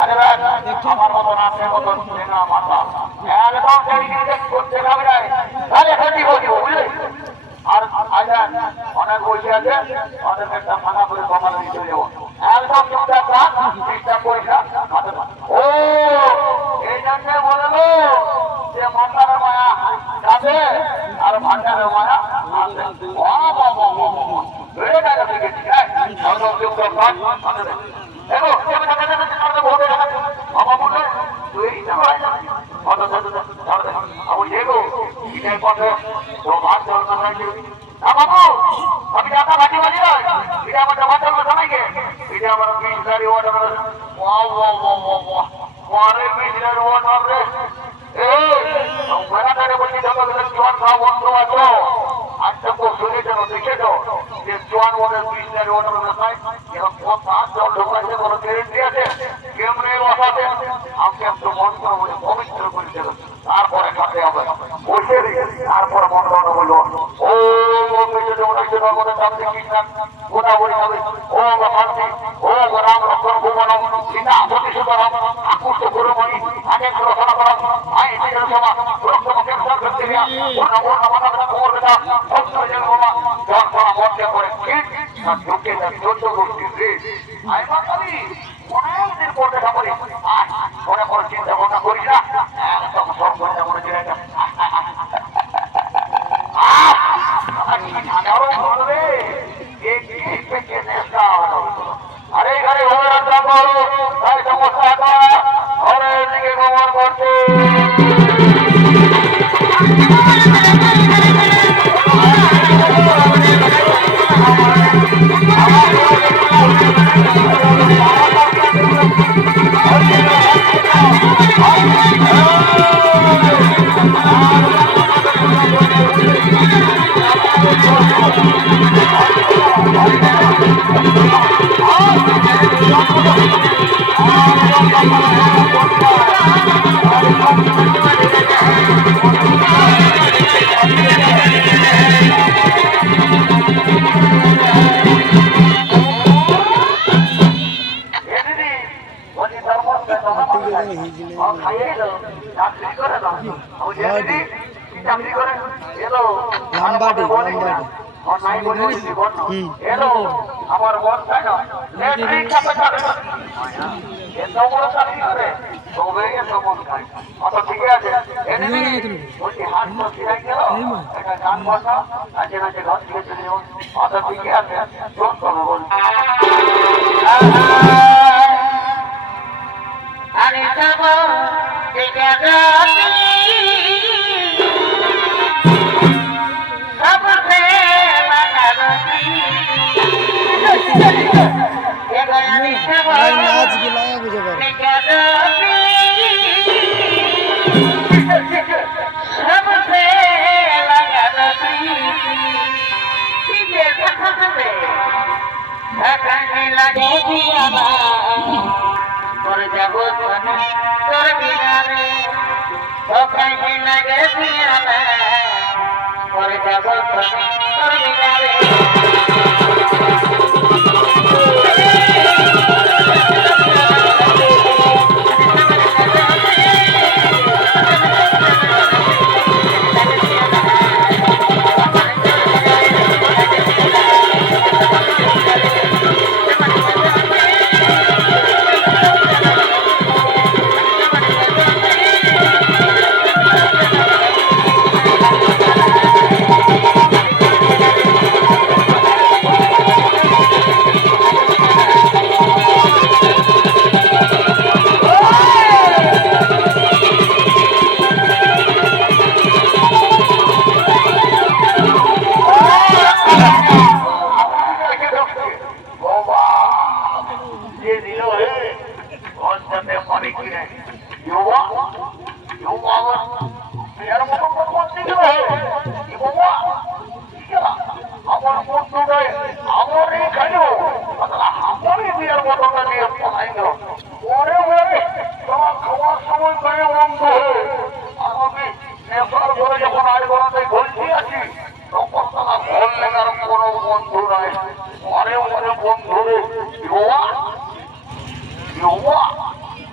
আমার মতন আপনার মতন চেনা মাথা একদম করতে হবে না, তাহলে ক্ষতি বলবো বুঝলে। আর অনেক বসে আছে, ওদেরকে একটা ফাঁকা করে কমাল দিয়ে চলে যাবো। একদম চুপচাপ চেষ্টা করি না। ও এই জন্য বলবো যে মাতার মায়া যাবে আর ভান্ডারের মায়া আসবে। আমি টাকা বাকি বাজি নয়, এটা আমার জমা চলবে সবাইকে। এটা আমার 20 পরের 20 হবে। বলছি জোয়ান খাওয়া বন্ধ আছো, আজকে শুনেছ দেখেছ যে জোয়ান ওদের 20 এবং ঢোকাচ্ছে কোনো গ্যারেন্টি আছে? কেমনে বসাতে আমাকে একটু মন করে বলে পবিত্র করে দেবে, তারপরে খাতে হবে বসে তারপরে মন করানো বললো ও গোটা বলি হবে ও শান্তি ও রাম লক্ষণ ভুবনম সীতা পতি সুতরাম আকুষ্ট গুরুমণি অনেক রচনা করা আই নিজের সভা রক্ষণ কেন্দ্র করতে গিয়া কোমর বেটা ভক্ত যেন বাবা জন করা মর্যাদা করে ঢুকে চোদ্দ গোষ্ঠী আই বাঙালি অনেকদিন পর দেখা করি আর মনে করে চিন্তা ভাবনা করি না একদম সব করে মনে ছিল আরে ঘরে ঘরে রান্না করো তাই সমস্যা ঘরের দিকে ভ্রমণ করছে। আমার মন চাই না এত বড় চাকরি করে তবে এত মন খায়। অত ঠিক আছে বলছি হাত তো ফিরাই গেল একটা গান বসা আছে না যে ঘর থেকে চলে যাবো। অত ঠিক আছে চোখ করবো বলছি আরে যাবো नाच गिलाया मुझे যাবো তোর বিনারে লাগে পরে যাবো তোর বিনারে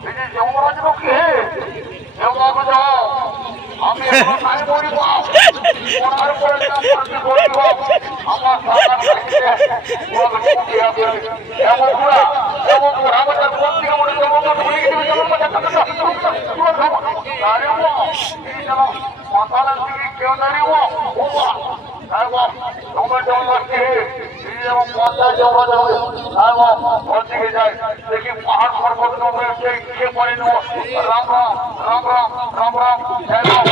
এই যে যমরাজ লোকে যমরাজ যাও আমি এখন নাই বলিব ওনার পরে কি বলিব আমার সামনে থেকে বলবো কি হবে এমন পুরা আমাদের কোন দিকে মনে করব বলে কি দিবে চলো আরে ও এই চলো মাথার দিকে কেউ না রে ও আরে ও তোমার জন্য কি এবং পঞ্চায়েত জমা যাবে আর ওর দিকে যায় দেখি পাহাড় পর্বত কে পড়ে নেব রাম রাম রাম রাম রাম রাম